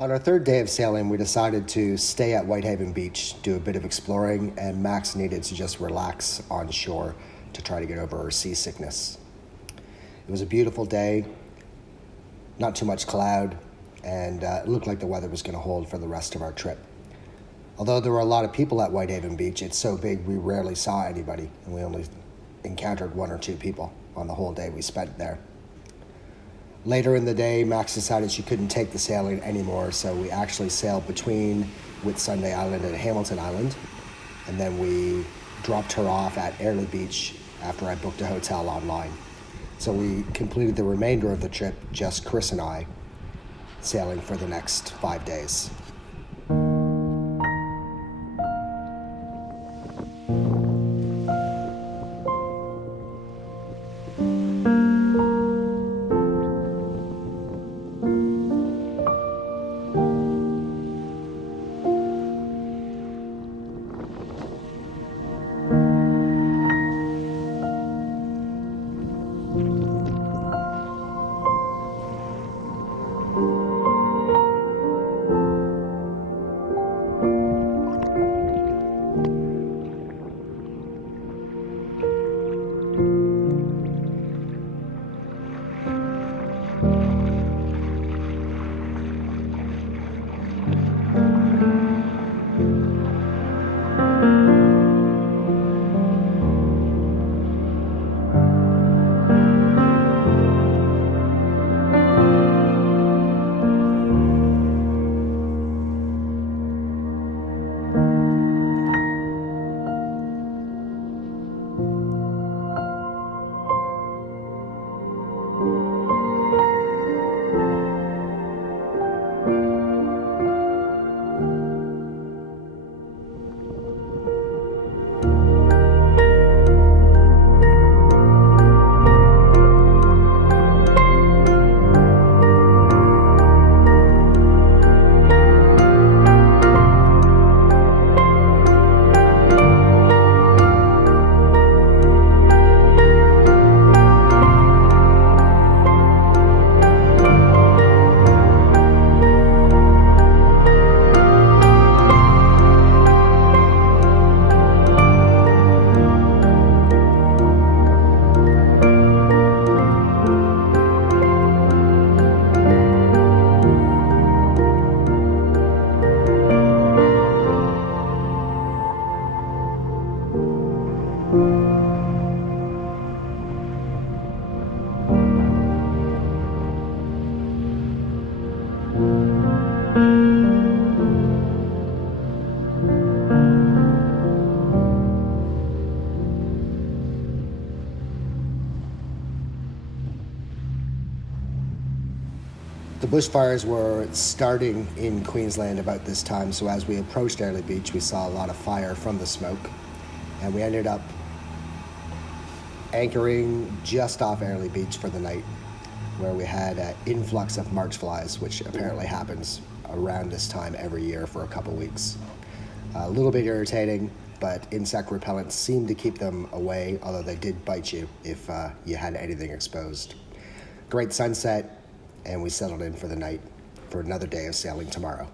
On our third day of sailing, we decided to stay at Whitehaven Beach, do a bit of exploring, and Max needed to just relax on shore to try to get over her seasickness. It was a beautiful day, not too much cloud, and it looked like the weather was going to hold for the rest of our trip. Although there were a lot of people at Whitehaven Beach, it's so big we rarely saw anybody, and we only encountered one or two people on the whole day we spent there. Later in the day, Max decided she couldn't take the sailing anymore, so we actually sailed between Whitsunday Island and Hamilton Island, and then we dropped her off at Airlie Beach after I booked a hotel online. So we completed the remainder of the trip, just Chris and I, sailing for the next 5 days. The bushfires were starting in Queensland about this time, so as we approached Airlie Beach, we saw a lot of fire from the smoke, and we ended up anchoring just off Airlie Beach for the night, where we had an influx of March flies, which apparently happens around this time every year for a couple weeks. A little bit irritating, but insect repellents seem to keep them away, although they did bite you if you had anything exposed. Great sunset, and we settled in for the night for another day of sailing tomorrow.